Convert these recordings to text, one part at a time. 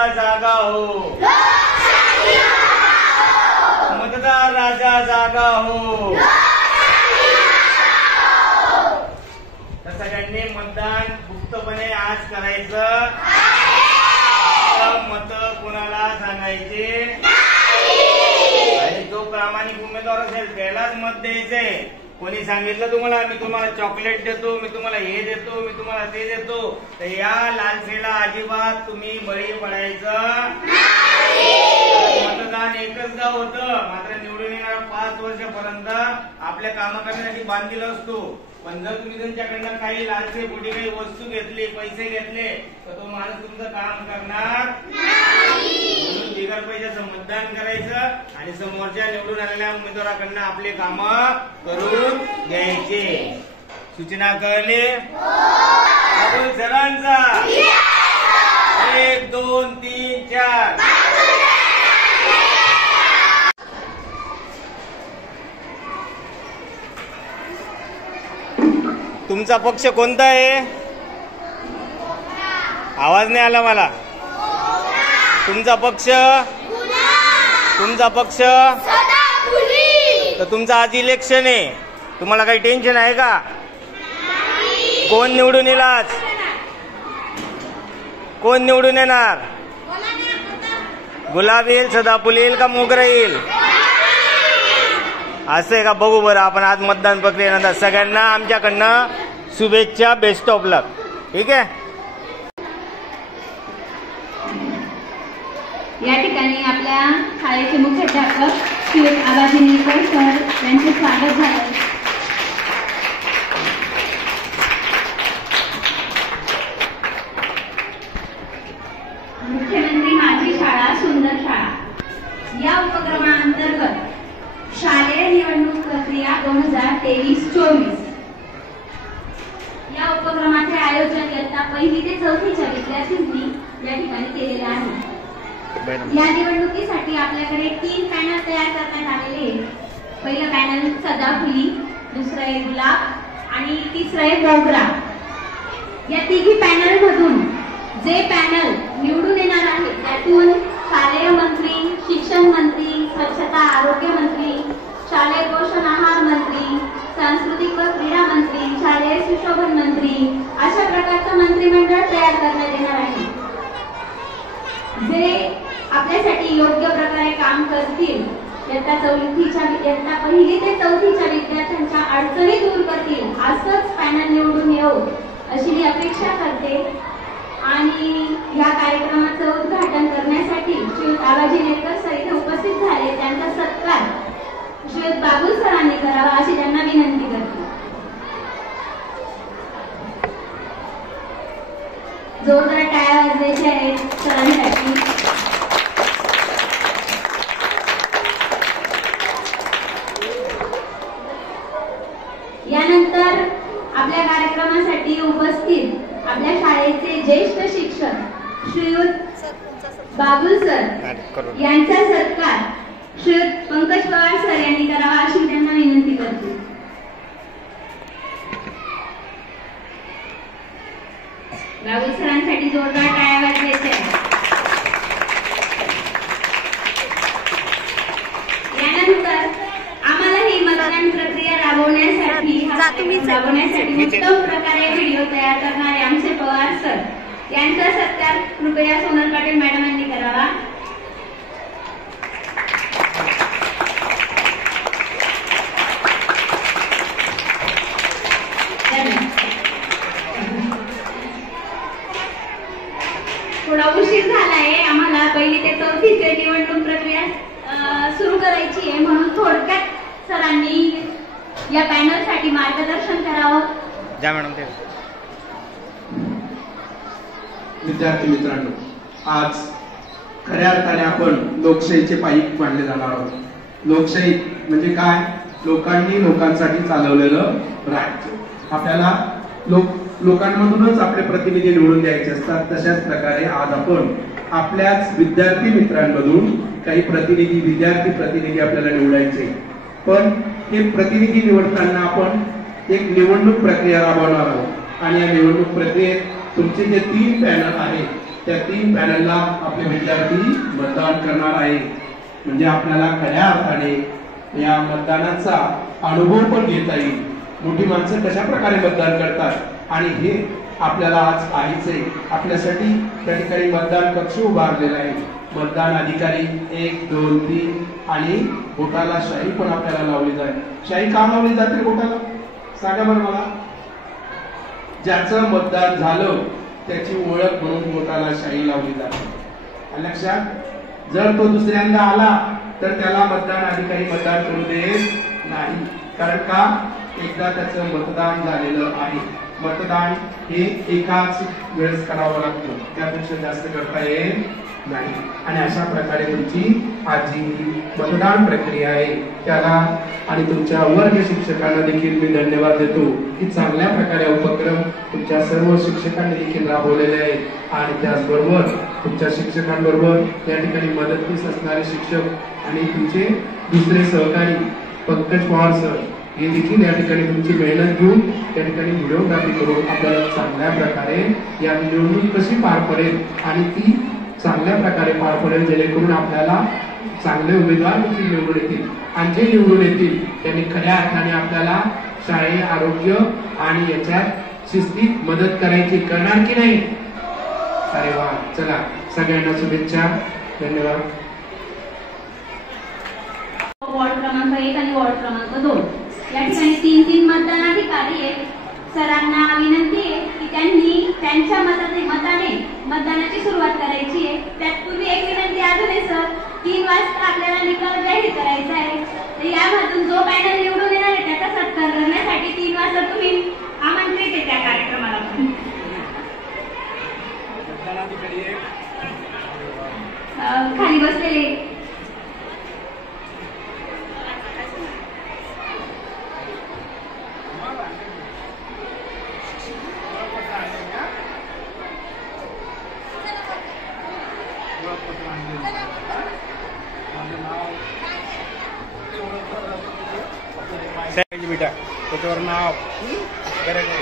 राजा जागा हो, मतदार राजा जागा हो. तर सगळ्यांनी मतदान गुप्तपणे आज करायचं. मत कोणाला सांगायचे आणि जो प्रामाणिक उमेदवार असेल त्यालाच मत द्यायचंय. कोणी सांगितलं तुम्हाला मी तुम्हाला चॉकलेट देतो, मी तुम्हाला हे देतो, मी तुम्हाला ते देतो, तर या लालसेला अजिबात तुम्ही बळी पडायचं. मतदान एकचदा होतं, मात्र निवडून येणाऱ्या 5 वर्षापर्यंत आपल्या काम करण्यासाठी बांधील असतो. पण जर तुम्ही त्यांच्याकडनं काही लालसे पोटी काही वस्तू घेतली, पैसे घेतले, तर तो माणूस तुमचं काम करणार म्हणून बिगर पैशाचं मतदान करायचं आणि समोरच्या निवडून आलेल्या उमेदवाराकडनं आपले काम करून घ्यायचे. सूचना कळली? राहुल सरांचा 1 2 3 4. तुमचा पक्ष कोणता आहे? आवाज नाही आला मला. तुमचा पक्ष तर तुमचं आज इलेक्शन आहे. तुम्हाला काही टेन्शन आहे का? कोण निवडून येईल आज? कोण निवडून येणार? गुलाब येईल, सदाफुल येईल का मोगरा येईल? असं आहे का? बघू बरं आपण आज मतदान प्रक्रियेनंतर. सगळ्यांना आमच्याकडनं शुभेच्छा. बेस्ट ऑफ लक. ठीक आहे. या ठिकाणी आपल्या शाळेचे मुख्याध्यापक श्री आबाजी नेकर सर यांचे स्वागत झाले. मुख्यमंत्री माझी शाळा सुंदर शाळा या उपक्रमाअंतर्गत शालेय निवडणूक प्रक्रिया 2023-24 या उपक्रमाचे आयोजन इयत्ता 1ली ते 4थीच्या विद्यार्थ्यांनी या ठिकाणी केलेले आहे. या निवडणुकीसाठी आपल्याकडे 3 पॅनल तयार करण्यात आलेले. पहिलं पॅनल सदाफुली, दुसरं आहे गुलाब आणि तिसरं आहे मोगरा. या तिघी पॅनल मधून जे पॅनल निवडून येणार आहे त्यातून शालेय मंत्री, शिक्षण मंत्री, स्वच्छता आरोग्य मंत्री, शालेय पोषण आहार मंत्री, सांस्कृतिक व क्रीडा मंत्री, शालेय सुशोभन मंत्री अशा प्रकारचं मंत्रिमंडळ तयार करण्यात येणार आहे. जे आपल्यासाठी योग्य प्रकारे काम करतील, इयत्ता 1ली ते 4थीच्या विद्यार्थ्यांच्या अडचणी दूर करतील असंच पॅनल निवडून येऊ अशी मी अपेक्षा करते. आणि या कार्यक्रमाचं उद्घाटन करण्यासाठी श्री आबाजी नेकर सर इथे उपस्थित झाले. त्यांचा सत्कार श्री बाबुल सरांनी करावा अशी त्यांना विनंती करते. जोरदार टाळ्या वाजवायच्या आहेत सरांसाठी. यानंतर आपल्या कार्यक्रमासाठी उपस्थित आपल्या शाळेचे ज्येष्ठ शिक्षक श्रीयुत बाबुल सर यांचा सत्कार श्रीयुत पंकज पवार सर यांनी करावा अशी त्यांना विनंती करते. बाबुल सरांसाठी जोरदार टाळ्या वाजवायच्या. यानंतर आम्हाला ही मतदान प्रक्रिया राबवण्यासाठी उत्तम प्रकारे व्हिडिओ तयार करणारे आमचे पवार सर यांचा सत्कार कृपया सोनल पाटील मॅडमांनी करावा. थोडा उशीर झालाय. आम्हाला 1ली ते 4थीची निवडणूक प्रक्रिया सुरू करायची आहे म्हणून थोडक्यात सरांनी या पॅनल साठी मार्गदर्शन करावं. विद्यार्थी मित्रांनो, आज खऱ्या अर्थाने आपण लोकशाहीचे पाईक मानले जाणार आहोत. लोकशाही म्हणजे काय? लोकांनी लोकांसाठी चालवलेलं राज्य. आपल्याला लोकांमधूनच आपले प्रतिनिधी निवडून द्यायचे असतात. तशाच प्रकारे आज आपण आपल्याच विद्यार्थी मित्रांमधून काही प्रतिनिधी, विद्यार्थी प्रतिनिधी आपल्याला निवडायचे. पण हे प्रतिनिधी निवडताना आपण एक निवडणूक प्रक्रिया राबवणार आहोत आणि या निवडणूक प्रक्रियेत तुमचे जे 3 पॅनल आहेत त्या 3 पॅनलला आपले विद्यार्थी मतदान करणार आहे. म्हणजे आपल्याला खऱ्या अर्थाने या मतदानाचा अनुभव पण घेता येईल. मोठी माणसं कशा प्रकारे मतदान करतात आणि हे आपल्याला आज पाहायचंय. आपल्यासाठी त्या ठिकाणी मतदान कक्ष उभारलेला आहे. मतदान अधिकारी 1, 2, 3 आणि बोटाला शाई पण आपल्याला लावली जाईल. शाई का लावली जाते बोटाला सांगा बरं मला. ज्याचं मतदान झालं त्याची ओळख म्हणून बोटाला शाई लावली जाते. लक्षात. जर तो दुसऱ्यांदा आला तर त्याला मतदान अधिकारी मतदान करू देत नाही. कारण का एकदा त्याचं मतदान झालेलं आहे. मतदान हे एकाच वेळेस करावं लागतं, त्यापेक्षा जास्त करता येत नाही. आणि अशा प्रकारे तुमची आज जी मतदान प्रक्रिया आहे त्याला आणि तुमच्या वर्ग शिक्षकांना देखील मी धन्यवाद देतो की चांगल्या प्रकारे उपक्रम तुमच्या सर्व शिक्षकांनी देखील राबवलेले आहे. आणि त्याचबरोबर तुमच्या शिक्षकांबरोबर या ठिकाणी मदतनीस असणारे शिक्षक आणि तुमचे दुसरे सहकारी पंकज पवार सर हे देखील या ठिकाणी तुमची मेहनत घेऊन त्या ठिकाणी व्हिडिओग्राफी करून आपल्याला चांगल्या प्रकारे या निवडणूक कशी पार पडेल आणि ती चांगल्या प्रकारे पार पडेल जेणेकरून आपल्याला चांगले उमेदवार देखील निवडून येतील. आणि जे निवडून येतील त्यांनी खऱ्या अर्थाने आपल्याला शाळे आरोग्य आणि याच्यात शिस्तीत मदत करायची. करणार की नाही? अरे वा. चला सगळ्यांना शुभेच्छा. धन्यवाद. वॉर्ड क्रमांक 1 आणि वॉर्ड क्रमांक 2 या ठिकाणी 3 मतदानाधिकारी आहेत. सरांना विनंती आहे की त्यांनी त्यांच्या मताने मतदानाची सुरुवात करायची आहे. त्यापूर्वी एक विनंती अजून आहे सर, 3 वाजता आपल्याला निकाल जाहीर करायचा आहे. तर यामधून जो पॅनल निवडून येणार आहे त्याचा सत्कार करण्यासाठी 3 वाजता तुम्ही आमंत्रित आहे त्या कार्यक्रमाला. खाली बसलेले बेटा त्याच्यावर नाव करायचं.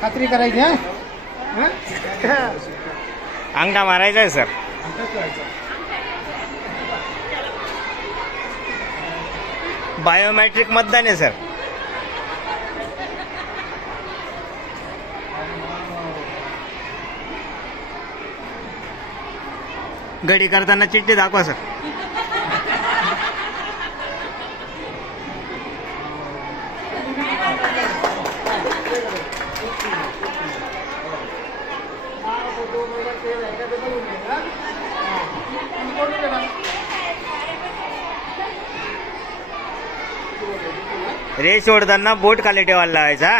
खात्री करायची. अंगठा मारायचा आहे सर. बायोमेट्रिक मतदान आहे सर. घडी करताना चिठ्ठी दाखवा सर. रेस ओढताना बोट खाली ठेवायला लावायचा.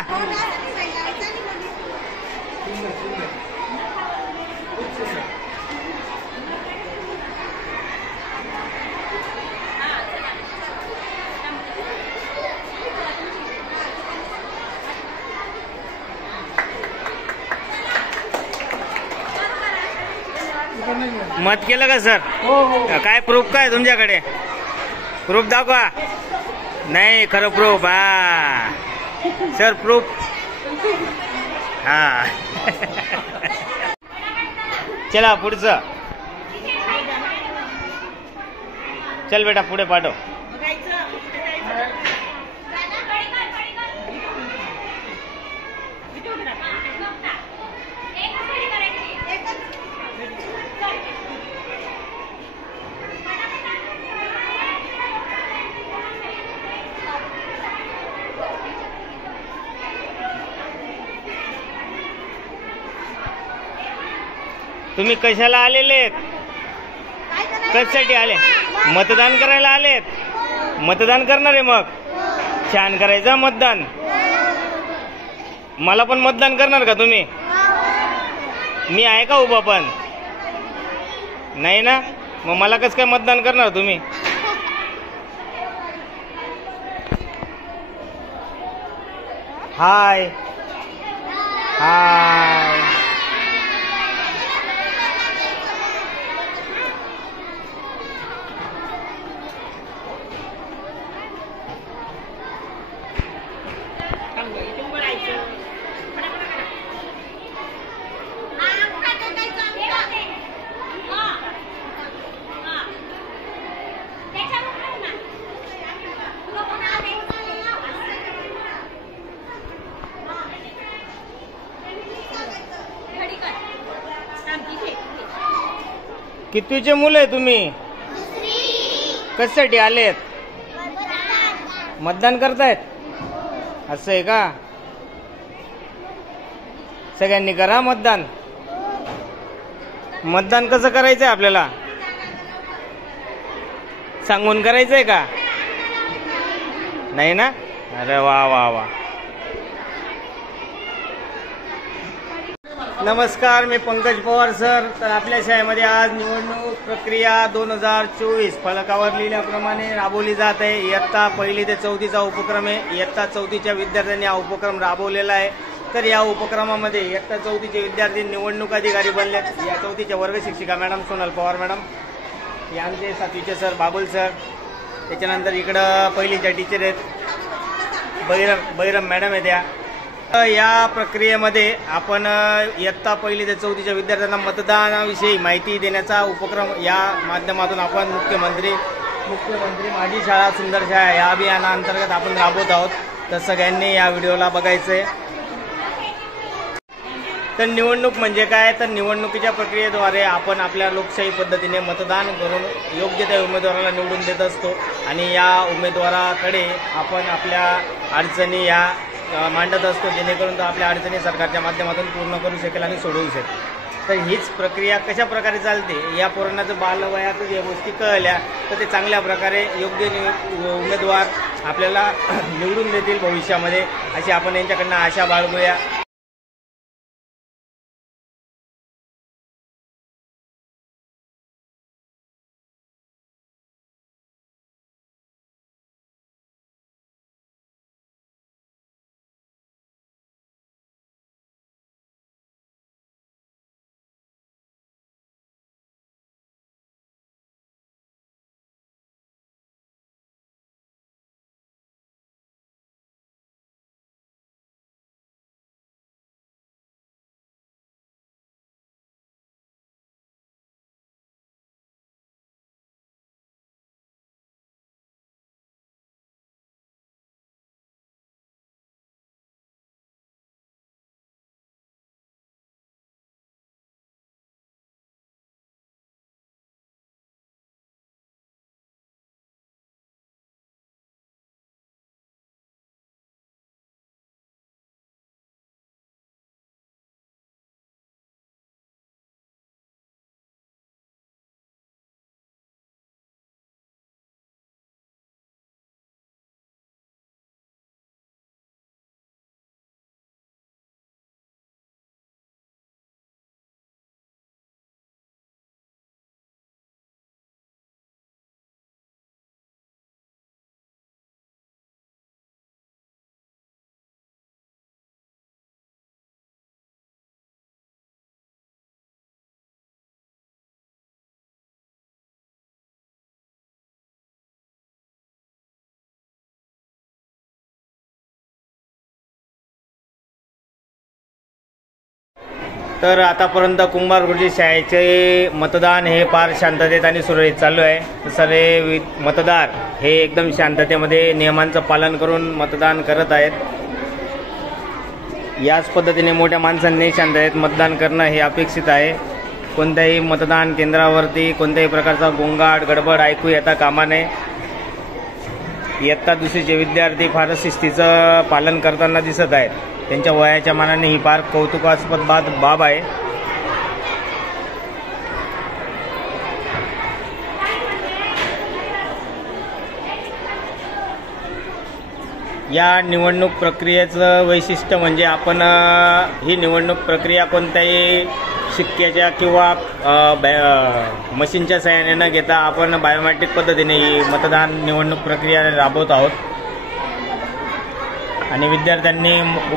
मत केलं का सर? काय प्रूफ काय तुमच्याकडे? प्रूफ दाखवा. नाही खरं प्रूफ. हा सर प्रूफ. हा चला पुढचं. चल बेटा पुढे पाठव. तुम्ही कशाला आलेले? कशासाठी आले? मतदान करायला आलेत. मतदान करणार आहे मग छान करायचं मतदान. मला पण मतदान करणार का तुम्ही? मी आहे का उभा? पण नाही ना. मग मला कसं काय मतदान करणार तुम्ही? हाय हाय. कितवीचे मुलं आहे तुम्ही? कशासाठी आलेत? मतदान करतायत. असं आहे का? सगळ्यांनी करा मतदान. मतदान कसं करायचंय आपल्याला सांगून करायचंय का? नाही ना? अरे वा वा वा. नमस्कार, मी पंकज पवार सर. तर आपल्या शाळेमध्ये आज निवडणूक प्रक्रिया 2024 फलकावर लिहिल्याप्रमाणे राबवली जात आहे. इयत्ता 1ली ते 4थीचा उपक्रम आहे. इयत्ता 4थीच्या विद्यार्थ्यांनी हा उपक्रम राबवलेला आहे. तर या उपक्रमामध्ये इयत्ता 4थीचे विद्यार्थी निवडणूक अधिकारी बनलेत. या 4थीच्या वर्ग शिक्षिका मॅडम सोनल पवार मॅडम, हे आमचे 7वीचे सर बाबुल सर. त्याच्यानंतर इकडं 1लीच्या टीचर आहेत बैरम मॅडम आहेत. या प्रक्रियेमध्ये आपण इयत्ता 1ली ते 4थीच्या विद्यार्थ्यांना मतदानाविषयी माहिती देण्याचा उपक्रम या माध्यमातून आपण मुख्यमंत्री माझी शाळा सुंदर शाळा या अभियानाअंतर्गत आपण राबवत आहोत. तर सगळ्यांनी या व्हिडिओला बघायचंय. तर निवडणूक म्हणजे काय? तर निवडणुकीच्या प्रक्रियेद्वारे आपण आपल्या लोकशाही पद्धतीने मतदान करून योग्य त्या उमेदवाराला निवडून देत असतो आणि या उमेदवाराकडे आपण आपल्या अडचणी या मांडत असतो, जेणेकरून तो आपल्या अडचणी सरकारच्या माध्यमातून पूर्ण करू शकेल आणि सोडवू शकेल. तर हीच प्रक्रिया कशा प्रकारे चालते या पोरांनाचं बालवयातच या गोष्टी कळल्या तर ते चांगल्या प्रकारे योग्य उमेदवार आपल्याला निवडून देतील भविष्यामध्ये, अशी आपण यांच्याकडनं आशा बाळगूया. तर आतापर्यंत कुंभारगुरुजी शाळेचे मतदान हे फार शांततेत आणि सुरळीत चालू आहे. सर्व मतदार हे एकदम शांततेमध्ये नियमांचं पालन करून मतदान करत आहेत. याच पद्धतीने मोठ्या माणसांनी शांततेत मतदान करणं हे अपेक्षित आहे. कोणत्याही मतदान केंद्रावरती कोणत्याही प्रकारचा गोंगाट गडबड ऐकू येता कामा नये. इयत्ता 2रीचे विद्यार्थी फारच शिस्तीचं पालन करताना दिसत आहेत. त्यांच्या वयाच्या मानाने ही फार कौतुकास्पद बाब आहे. या निवडणूक प्रक्रियेचं वैशिष्ट्य म्हणजे आपण ही निवडणूक प्रक्रिया कोणत्याही शिक्क्याच्या किंवा मशीनच्या सहाय्याने न घेता आपण बायोमेट्रिक पद्धतीने ही मतदान निवडणूक प्रक्रिया राबवत आहोत. आणि विद्यार्थ्यांनी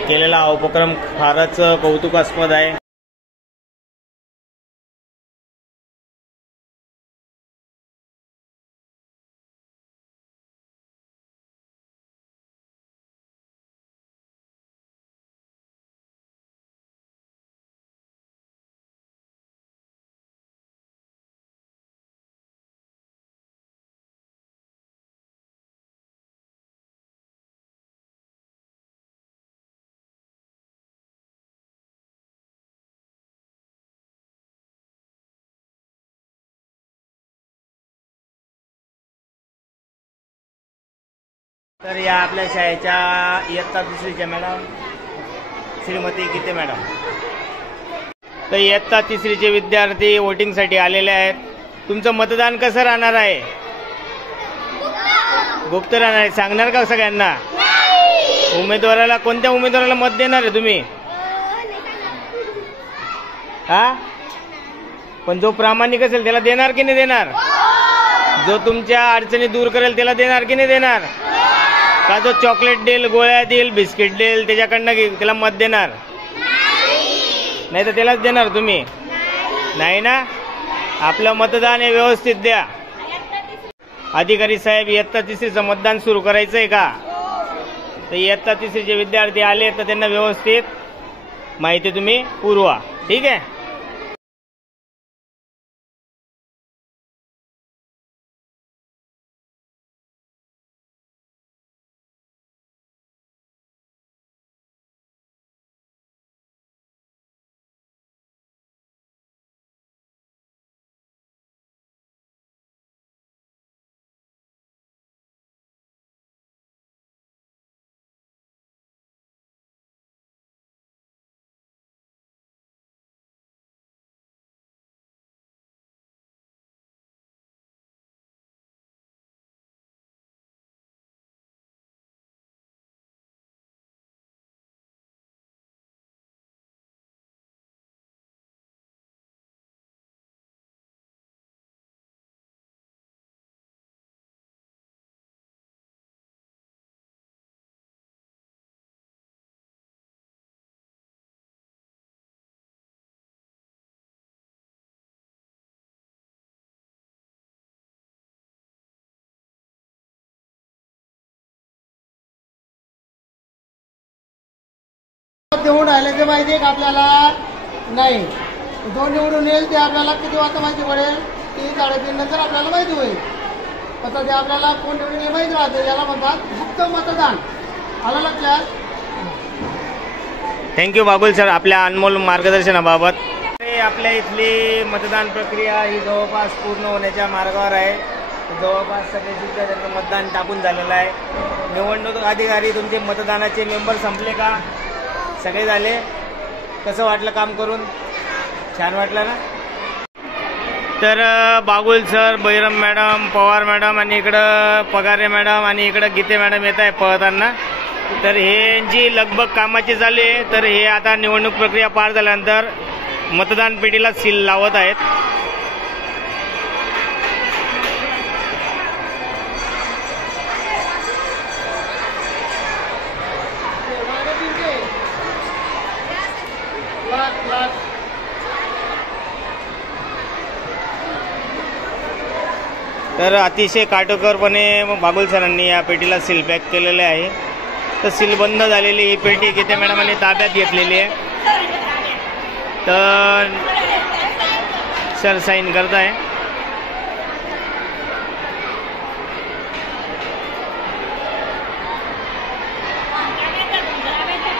केलेला हा उपक्रम फारच कौतुकास्पद आहे. तर या आपल्या शाळेच्या इयत्ता तिसरीच्या मॅडम श्रीमती गीते मॅडम. तर इयत्ता तिसरीचे विद्यार्थी वोटिंगसाठी आलेले आहेत. तुमचं मतदान कसं राहणार आहे? गुप्त राहणार आहे. सांगणार का सगळ्यांना? उमेदवाराला, कोणत्या उमेदवाराला मत देणार आहे तुम्ही? हा, पण जो प्रामाणिक असेल त्याला देणार की नाही देणार? जो तुमच्या अडचणी दूर करेल त्याला देणार की नाही देणार? का जो चॉकलेट देईल, गोळ्या देईल, बिस्किट देईल त्याच्याकडनं त्याला मत देणार? नाही तर त्यालाच देणार तुम्ही? नाही ना. आपलं मतदान हे व्यवस्थित द्या. अधिकारी साहेब, इयत्ता तिसरीचं मतदान सुरू करायचंय का? तर इयत्ता तिसरीचे विद्यार्थी आले तर त्यांना व्यवस्थित माहिती तुम्ही पुरवा. ठीक आहे. देऊन राहिले ते माहिती आहे का आपल्याला? नाही. जो निवडून येईल ते आपल्याला किती वाजता माहिती पडेल? 3-3:30 नंतर आपल्याला माहिती होईल. आता ते आपल्याला कोण निवडून हे माहिती राहते. याला म्हणतात गुप्त मतदान. आलं लक्षात? थँक्यू बागुल सर आपल्या अनमोल मार्गदर्शनाबाबत. आपल्या इथली मतदान प्रक्रिया ही जवळपास पूर्ण होण्याच्या मार्गावर आहे. जवळपास सगळे विद्यार्थ्यांचं मतदान टाकून झालेलं आहे. निवडणूक अधिकारी, तुमचे मतदानाचे मेंबर संपले का? सगळे झाले. कसं वाटलं काम करून? छान वाटलं ना? तर बागुल सर, बैरम मॅडम, पवार मॅडम आणि इकडं पगारे मॅडम आणि इकडं गीते मॅडम येत आहे पळताना. तर हे जी लगबग कामाची चालू आहे. तर हे आता निवडणूक प्रक्रिया पार झाल्यानंतर मतदान पेटीला सील लावत आहेत. तर अतिशय काटेकोरपणे बागुल सरांनी या पेटीला सील पॅक केलेले आहे. तर सील बंद झालेली ही पेटी गीते मॅडमांनी ताब्यात घेतलेली आहे. तर सर साईन करत आहे.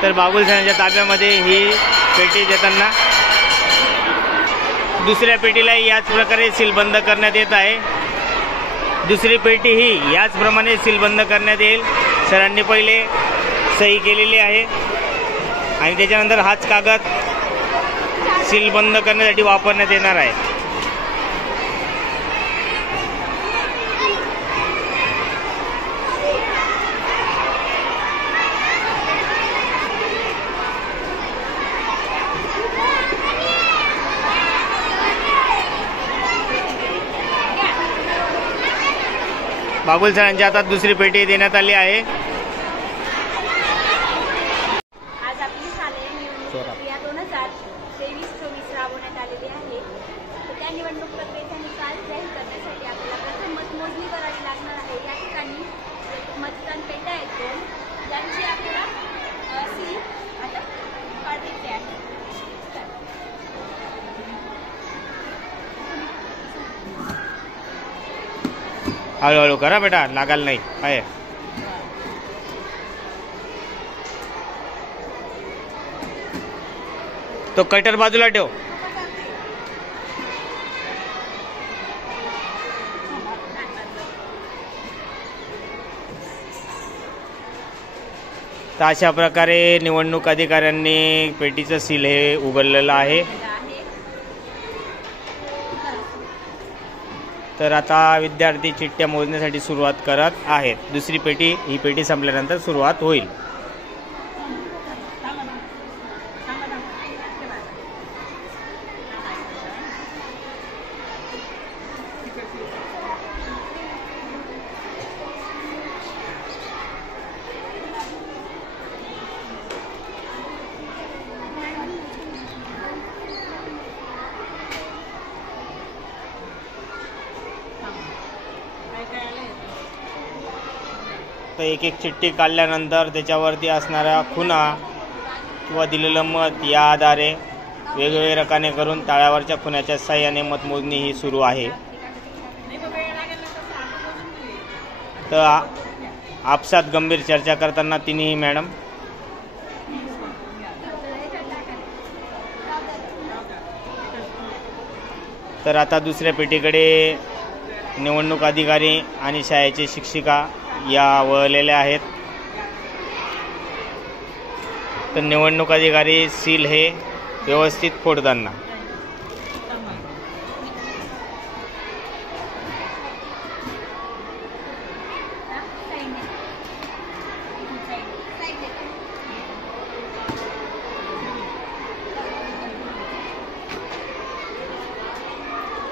तर बागुल सरांच्या ताब्यामध्ये ही पेटी देताना दुसऱ्या पेटीला याच प्रकारे सील बंद करण्यात येत आहे. दुसरी पेटी ही याचप्रमाणे सील बंद करण्यात येईल. सरांनी पहिले सही केलेली आहे आणि त्याच्यानंतर हाच कागद सील बंद करण्यासाठी वापरण्यात येणार आहे. बागुल सरांच्या हातात दुसरी पेटी देण्यात आली आहे. हळूहळू करा बेटा, लागाल नाही आहे. तो कटर बाजूला ठेव. तर अशा प्रकारे निवडणूक अधिकाऱ्यांनी पेटीचं सील हे उघडलेलं आहे. तर आता विद्यार्थी चिठ्ठ्या मोजण्यासाठी सुरुवात करत आहेत. दुसरी पेटी, ही पेटी संपल्यानंतर सुरुवात होईल. तर एक एक चिठ्ठी काढल्यानंतर त्याच्यावरती असणाऱ्या खुणा किंवा दिलेलं मत या आधारे वेगवेगळे रकाने करून ताळ्यावरच्या खुण्याच्या साह्याने मतमोजणी ही सुरू आहे. तर आपसात गंभीर चर्चा करताना तिन्ही मॅडम तर आता दुसऱ्या पेटीकडे निवडणूक अधिकारी आणि शाळेचे शिक्षिका या वळलेल्या आहेत. तर निवडणूक अधिकारी सील हे व्यवस्थित फोडताना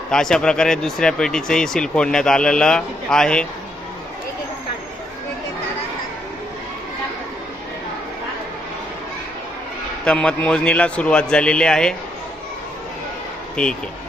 तर अशा प्रकारे दुसऱ्या पेटीचंही सील फोडण्यात आलेलं आहे. तर मतमोजणीला सुरुवात झालेली आहे. ठीक आहे.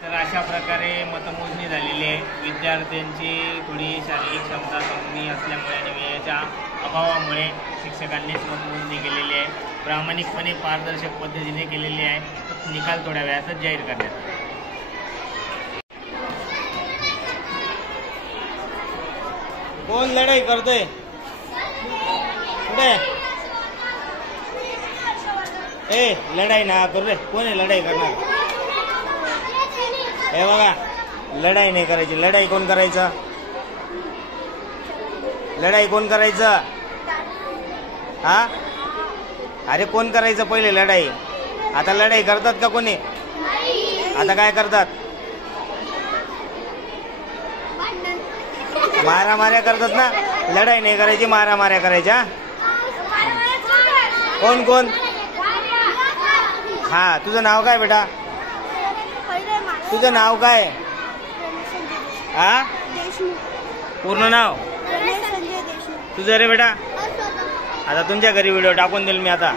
तर अशा प्रकारे मतमोजणी झालेली आहे. विद्यार्थ्यांची थोडी शारीरिक क्षमता कमी असल्यामुळे आणि वेळेच्या अभावामुळे शिक्षकांनीच मतमोजणी केलेली आहे. प्रामाणिकपणे पारदर्शक पद्धतीने केलेली आहे. निकाल थोड्या वेळातच जाहीर करण्यात आला. कोण लढाई करतोय कुठे? ए लढाई ना करू रे. कोण आहे लढाई करणार? हे बघा, लढाई नाही करायची. लढाई कोण करायचं? लढाई कोण करायचं? हा, अरे कोण करायचं पहिले लढाई? आता लढाई करतात का कोणी? आता काय करतात? मारामाऱ्या करतात ना. लढाई नाही करायची, मारामाऱ्या करायच्या. कोण कोण? हा, तुझं नाव काय बेटा? तुझं नाव काय? हा, पूर्ण नाव तुझं रे बेटा? आता तुमच्या घरी व्हिडिओ टाकून देईल मी. आता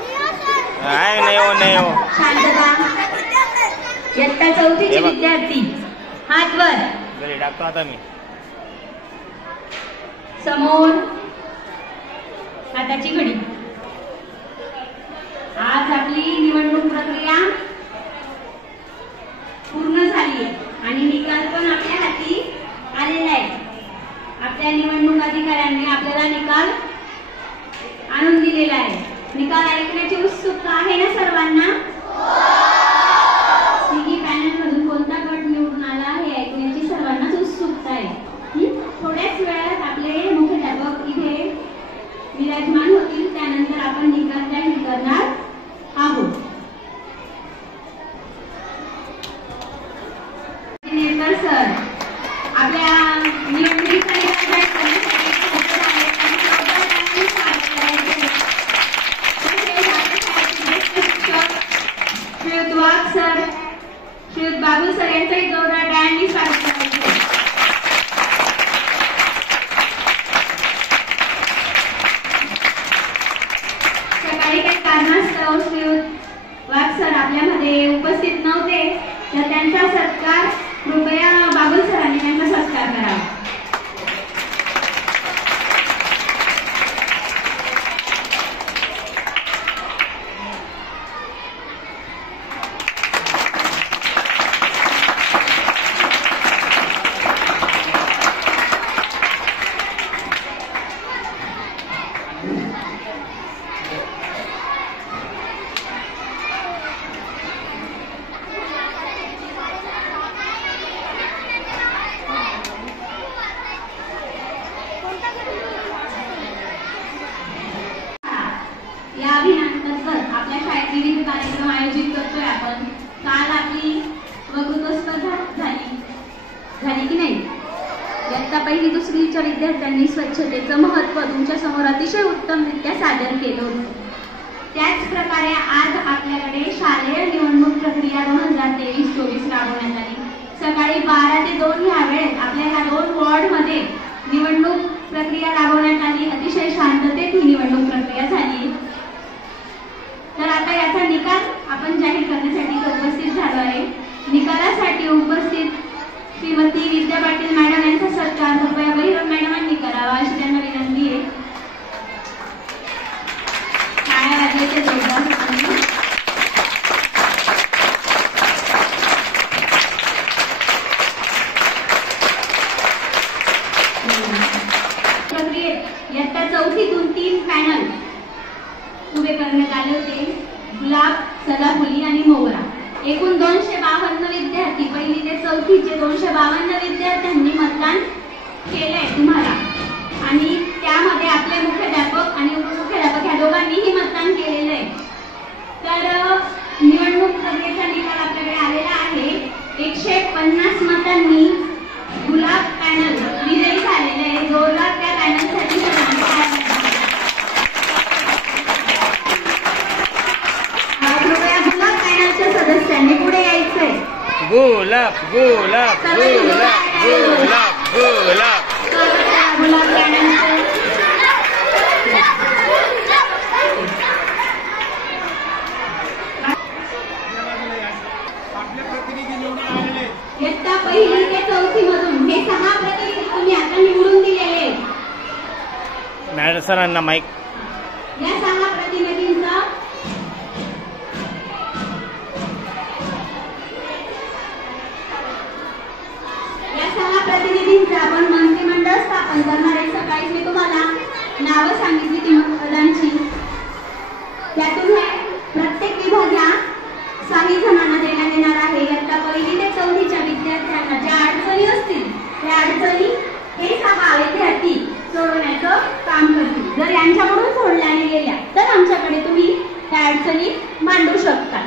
नाही हो, नाही हो. इयत्ता चौथीचे विद्यार्थी हात वर. घरी टाकतो आता मी. समोर हाताची घडी. आज आपली निवडणूक प्रक्रिया पूर्ण झाली आहे आणि निकाल पण आपल्या हाती आलेला आहे. आपल्या निवडणूक अधिकाऱ्यांनी आपल्याला निकाल आणून दिलेला आहे. निकाल ऐकण्याची उत्सुकता आहे ना सर्वांना? तिन्ही पॅनल मधून कोणता गट निवडून आला हे ऐकण्याची सर्वांनाच काही कारणास्तव वाघ सर आपल्यामध्ये उपस्थित नव्हते, तर त्यांचा सत्कार कृपया बाबुल सरांनी त्यांचा सत्कार करावा. या अभियानांतर्गत आपल्या शाळेत विविध कार्यक्रम आयोजित करतोय आपण. काल आपली वक्तृत्व स्पर्धा झाली की नाही? इयत्ता पहिली दुसरीच्या विद्यार्थ्यांनी स्वच्छतेचं महत्त्व तुमच्या समोर अतिशय उत्तमरित्या सादर केलं होतं. त्याच प्रकारे आज आपल्याकडे शालेय निवडणूक प्रक्रिया 2023-24 राबवण्यात आली. सकाळी 12 ते 2 या वेळेत आपल्या ह्या 2 वॉर्डमध्ये निवडणूक प्रक्रिया राबवण्यात आली. अतिशय शांततेत ही निवडणूक प्रक्रिया झाली. तर आता याचा निकाल आपण जाहीर करण्यासाठी उपस्थित झालो आहे. निकालासाठी उपस्थित श्रीमती विद्या पाटील मॅडम यांचा सत्कार कृपया बहिरम मॅडमांनी करावा अशी त्यांना विनंती आहे. टाळ्या वाजवायच्या जोरदार. प्रक्रियेत इयत्ता 4थीतून 3 पॅनल उभे करण्यात आले होते. गुलाब, सदाफुली आणि मोगरा. एकूण 252 विद्यार्थी, पहिली ते 4थीचे 252 विद्यार्थ्यांनी मतदान केलंय तुम्हाला. आणि त्यामध्ये आपले मुख्याध्यापक आणि उपमुख्याध्यापक ह्या दोघांनीही मतदान केलेलं आहे. तर निवडणूक प्रक्रियेचा निकाल आपल्याकडे आलेला आहे. 150 मतांनी गुलाब पॅनल विजयी झालेले आहे. जोरदार त्या पॅनलसाठी सदस्यांनी पुढे यायचंय. गुलाब गुलाब गुलाब गुलाब गुलाब गुलाब आपले प्रतिनिधी निवडून आलेले. इयत्ता पहिली ते 4थी मधून हे 6 प्रतिनिधी तुम्ही आता निवडून दिलेले. मॅडम सरांना माईक. या 6 प्रतिनिधींचा आपण मंत्रिमंडळ स्थापन करणार आहे. सकाळी मी तुम्हाला नावं सांगितली ती पदांची. त्यातून हे प्रत्येक विभाग या 6 जणांना देण्यात येणार आहे. इयत्ता पहिली ते 4थीच्या विद्यार्थ्यांना ज्या अडचणी असतील त्या अडचणी हे 6 विद्यार्थी सोडवण्याचं काम करतील. जर यांच्याकडून सोडल्या गेल्या तर आमच्याकडे तुम्ही त्या अडचणी मांडू शकता.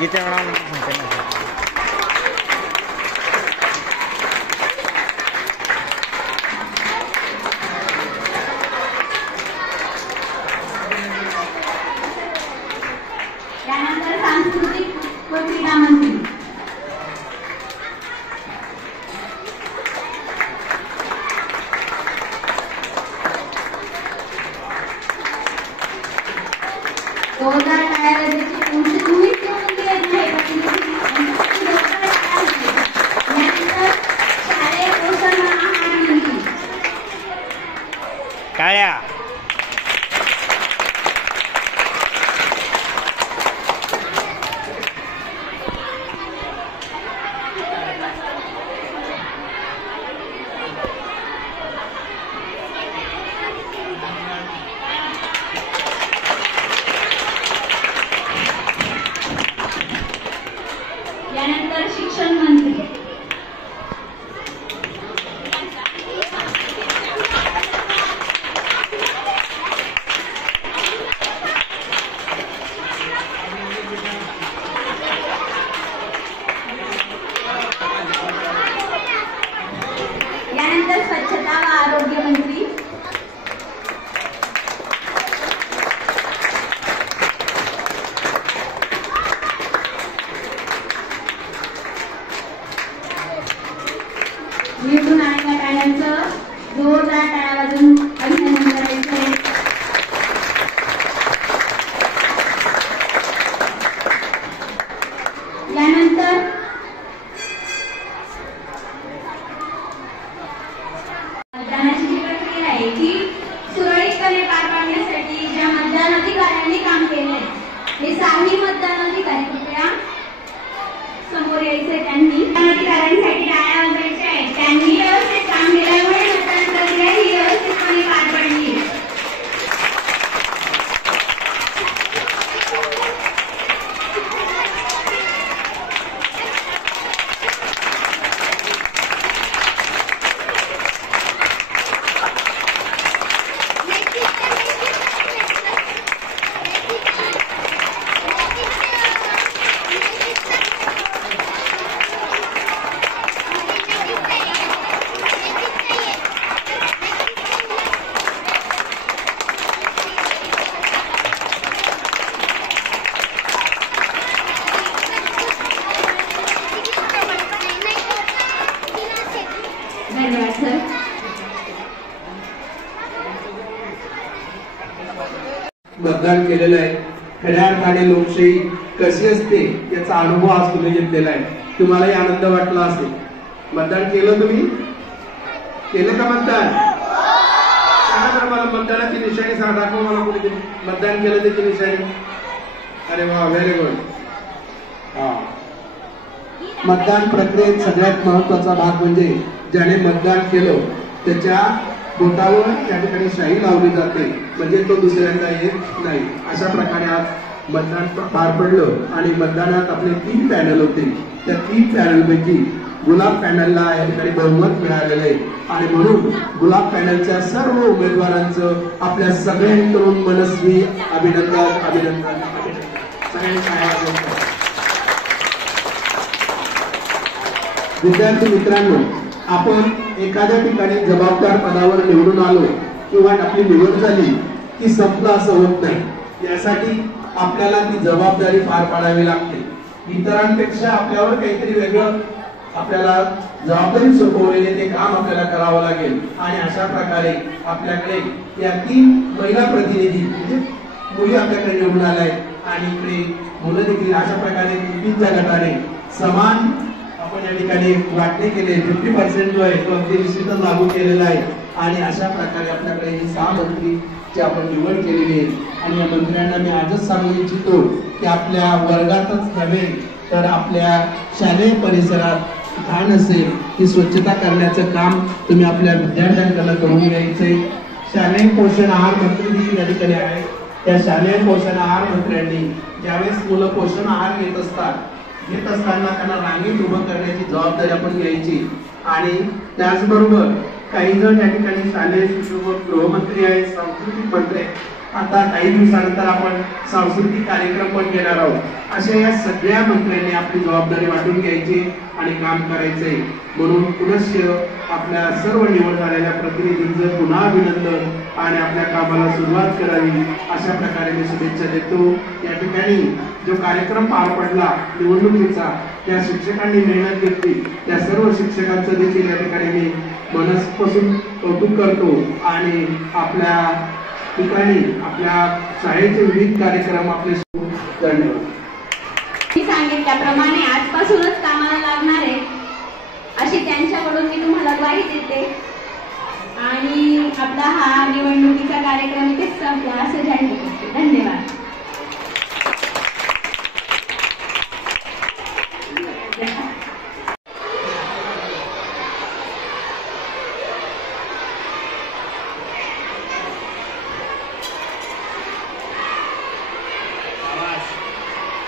गीता मॅडम सांगते ना. त्यानंतर सांस्कृतिक व क्रीडा मंत्री जोरदार टाळ्या वाजवायची. तुम्ही शालेय पोषण आहार मंत्री टाळ्या. टाळ्या वाजून अभिनंदन करायचं आहे. यानंतर मतदानाची जी प्रक्रिया आहे ती सुरळीतपणे पार पाडण्यासाठी ज्या मतदान अधिकाऱ्यांनी काम केले हे 6 मतदान अधिकारी कृपया समोर यायचे. त्यांनी अधिकाऱ्यांसाठी टाळ्या वाजवायच्या आहेत. त्यांनी व्यवस्थित काम केल्यामुळे मतदान प्रक्रिया ही व्यवस्थितपणे पार पडली. धन्यवाद सर. मतदान केलेलं आहे. खऱ्या अर्थाने लोकशाही कशी असते याचा अनुभव आज तुम्ही घेतलेला आहे. तुम्हालाही आनंद वाटला असेल. मतदान केलं तुम्ही? केलं का मतदान? सांगा बरं मला मतदानाची निशाणी सांगा. दाखवा मला कोणीतरी मतदान केलं त्याची निशाणी. अरे वा, व्हेरी गुड. हा, मतदान प्रक्रियेत सगळ्यात महत्वाचा भाग म्हणजे ज्याने मतदान केलं त्याच्या बोटावर त्या ठिकाणी शाई लावली जाते, म्हणजे तो दुसऱ्यांदा येत नाही. अशा प्रकारे आज मतदान पार पडलं आणि मतदानात आपले 3 पॅनल होते. त्या 3 पॅनलपैकी गुलाब पॅनलला या ठिकाणी बहुमत मिळालेलं आहे आणि म्हणून गुलाब पॅनलच्या सर्व उमेदवारांचं आपल्या सगळ्यांकडून मनस्वी अभिनंदन अभिनंदन अभिनंदन. सगळ्यांना विद्यार्थी मित्रांनो, आपण एखाद्या ठिकाणी जबाबदार पदावर निवडून आलो किंवा आपली निवड झाली की संपलं असं होत नाही. यासाठी आपल्याला ती जबाबदारी पार पाडावी लागते. इतरांपेक्षा आपल्यावर काहीतरी वेगळं आपल्याला जबाबदारी सोपवलेले ते काम आपल्याला करावं लागेल आणि अशा प्रकारे आपल्याकडे या 3 महिला प्रतिनिधी म्हणजे मुली आपल्याकडे निवडून आल्या आहेत आणि इकडे मुलं देखील अशा प्रकारे 3 गटाने समान आपण या ठिकाणी वाटणे केले. 50% जो आहे तो अगदी निश्चितच लागू केलेला आहे आणि अशा प्रकारे आपल्याकडे 6 मंत्रीची आपण निवड केलेली आहे आणि या मंत्र्यांना मी आजच सांगू इच्छितो की आपल्या वर्गातच नव्हे तर आपल्या शालेय परिसरात घाण असेल ती स्वच्छता करण्याचं काम तुम्ही आपल्या विद्यार्थ्यांकडे करून घ्यायचंय. शालेय पोषण आहार मंत्री देखील या ठिकाणी आहे. त्या शालेय पोषण आहार मंत्र्यांनी ज्यावेळेस मुलं पोषण आहार घेत असताना त्यांना रांगेत उभं करण्याची जबाबदारी आपण घ्यायची आणि त्याचबरोबर काही जण या ठिकाणी शालेय शिक्षण व गृहमंत्री आहेत, सांस्कृतिक मंत्री आहेत. आता काही दिवसानंतर आपण सांस्कृतिक कार्यक्रम पण घेणार आहोत. अशा या सगळ्या मंत्र्यांनी आपली जबाबदारी वाटून घ्यायची आणि काम करायचंय. म्हणून पुनश्च आपल्या सर्व निवड झालेल्या प्रतिनिधींचं पुन्हा अभिनंदन आणि आपल्या कामाला सुरुवात करावी अशा प्रकारे मी शुभेच्छा देतो. या ठिकाणी जो कार्यक्रम पार पडला निवडणुकीचा, त्या शिक्षकांनी मेहनत घेतली, त्या सर्व शिक्षकांचं देखील या ठिकाणी मी मनस्पासून कौतुक करतो आणि आपल्या ठिकाणी आपल्या शाळेचे विविध कार्यक्रम आपले धन्यवाद. मी सांगितल्याप्रमाणे आजपासूनच कामाला लागणार आहे अशी त्यांच्याकडून मी तुम्हाला ग्वाही देते आणि आपला हा निवडणुकीचा कार्यक्रम इथेच संपला असं जाहीर करते. धन्यवाद.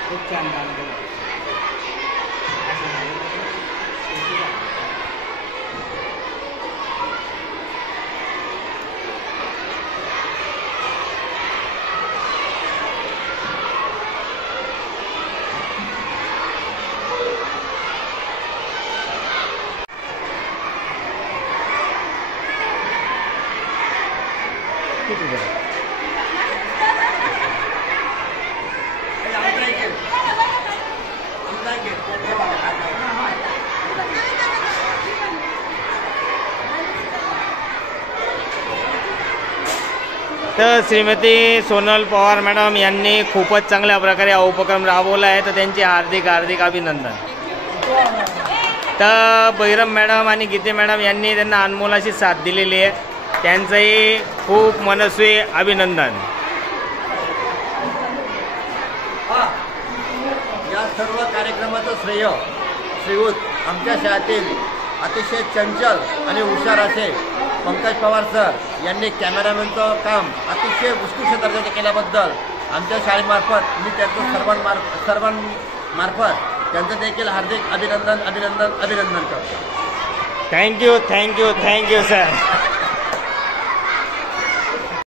खूप छान काम केलं. तर श्रीमती सोनल पवार मॅडम यांनी खूपच चांगल्या प्रकारे हा उपक्रम राबवला आहे, तर त्यांचे हार्दिक हार्दिक अभिनंदन. तर बैरम मॅडम आणि गीते मॅडम यांनी त्यांना अनमोल अशी साथ दिलेली आहे, त्यांचंही खूप मनस्वी अभिनंदन. या सर्व कार्यक्रमाचं श्रेय श्रीयुत आमच्या शाळेतील अतिशय चंचल आणि हुशार असे पंकज पवार सर यांनी कॅमेरामॅनचं काम अतिशय उत्कृष्ट दर्जाचे केल्याबद्दल आमच्या शाळेमार्फत मी त्यांचं सर्वांमार्फत त्यांचं देखील हार्दिक अभिनंदन करतो. Thank you sir.